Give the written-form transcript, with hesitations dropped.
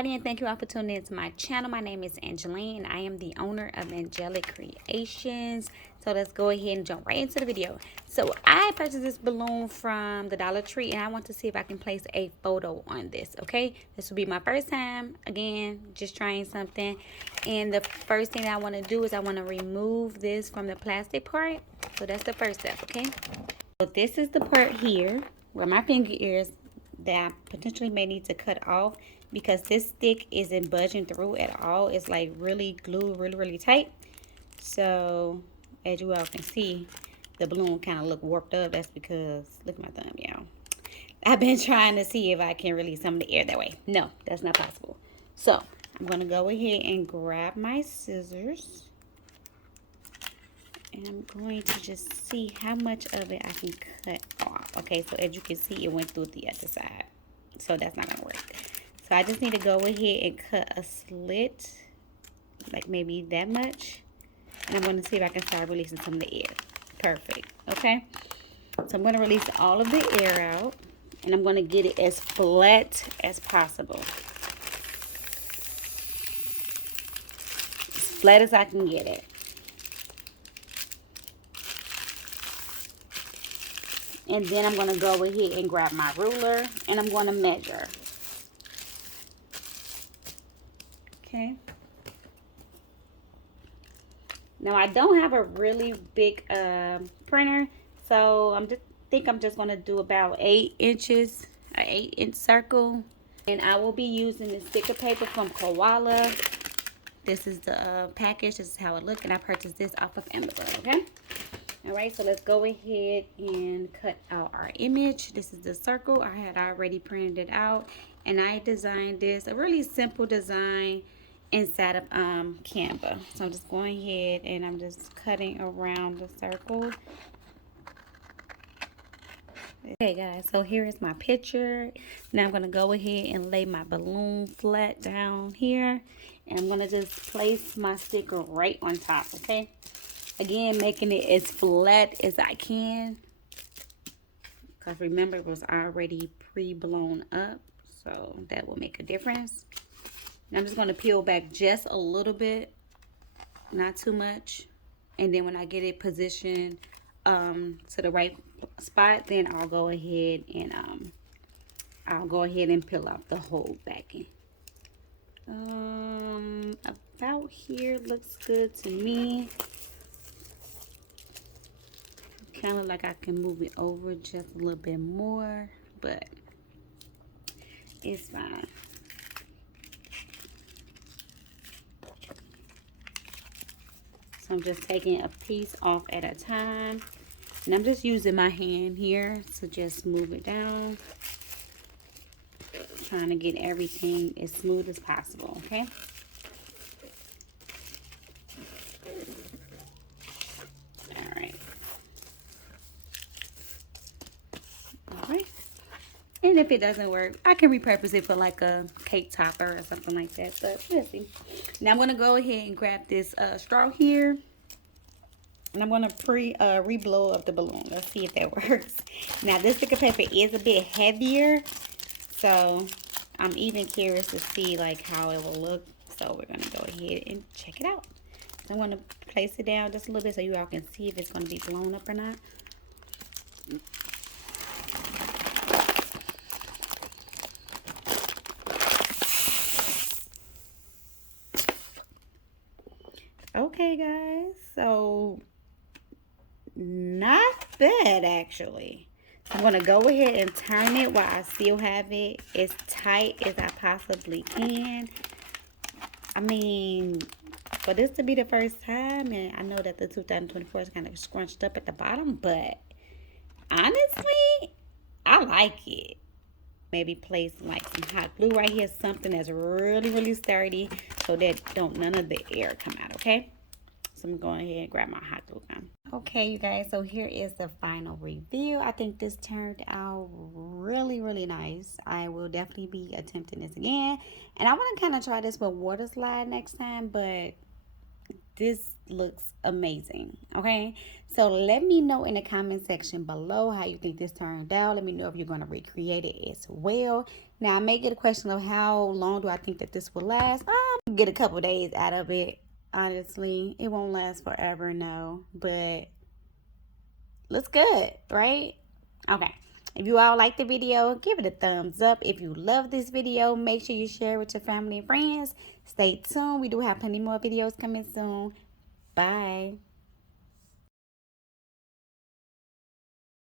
everybody, and thank you all for tuning into my channel. My name is Angeline, and I am the owner of Angelic Creations. So let's go ahead and jump right into the video. So I purchased this balloon from the Dollar Tree, and I want to see if I can place a photo on this, okay? This will be my first time, again, just trying something. And the first thing I want to do is I want to remove this from the plastic part. So that's the first step, okay? So this is the part here where my finger is that I potentially may need to cut off because this stick isn't budging through at all. It's like really glued really tight. So as you all can see, the balloon kind of look warped up. That's because, look at my thumb, y'all. I've been trying to see if I can release some of the air that way. No, that's not possible. So I'm going to go ahead and grab my scissors. And I'm going to just see how much of it I can cut off. Okay, so as you can see, it went through the other side. So that's not going to work. So I just need to go ahead and cut a slit, like maybe that much. And I'm going to see if I can start releasing some of the air. Perfect. Okay, so I'm going to release all of the air out. And I'm going to get it as flat as possible. As flat as I can get it. And then I'm going to go ahead and grab my ruler and I'm going to measure. Okay. Now I don't have a really big printer, so I'm just going to do about 8 inches, an 8-inch circle. And I will be using the sticker paper from Koala. This is the package. This is how it looks, and I purchased this off of Amazon. Okay. All right, so let's go ahead and cut out our image. This is the circle. I had already printed it out, and I designed this, a really simple design inside of Canva. So I'm just going ahead and I'm just cutting around the circle. Okay guys, so here is my picture. Now I'm going to go ahead and lay my balloon flat down here, and I'm going to just place my sticker right on top, okay? Again, making it as flat as I can. Because remember, it was already pre-blown up. So that will make a difference. And I'm just going to peel back just a little bit. Not too much. And then when I get it positioned to the right spot, then I'll go ahead and peel out the whole backing. About here looks good to me. Kind of like I can move it over just a little bit more, but it's fine. So I'm just taking a piece off at a time, and I'm just using my hand here to just move it down, trying to get everything as smooth as possible. Okay. And if it doesn't work, I can repurpose it for like a cake topper or something like that. But we'll see. Now I'm going to go ahead and grab this straw here. And I'm going to re-blow up the balloon. Let's see if that works. Now this sticker paper is a bit heavier. So I'm even curious to see like how it will look. So we're going to go ahead and check it out. So I'm going to place it down just a little bit so you all can see if it's going to be blown up or not. Okay guys, so not bad actually. So I'm going to go ahead and turn it while I still have it as tight as I possibly can. I mean, for this to be the first time, and I know that the 2024 is kind of scrunched up at the bottom, but honestly, I like it. Maybe place like some hot glue right here, something that's really sturdy so that none of the air come out, okay? So I'm going ahead and grab my hot glue gun. Okay, you guys, so here is the final review. I think this turned out really nice. I will definitely be attempting this again. And I want to kind of try this with water slide next time, but this looks amazing. Okay, so let me know in the comment section below how you think this turned out. Let me know if you're going to recreate it as well. Now, I may get a question of how long do I think that this will last. I'll get a couple days out of it. Honestly, it won't last forever, no, but looks good, right? Okay. If you all like the video, give it a thumbs up. If you love this video, make sure you share it with your family and friends. Stay tuned. We do have plenty more videos coming soon. Bye.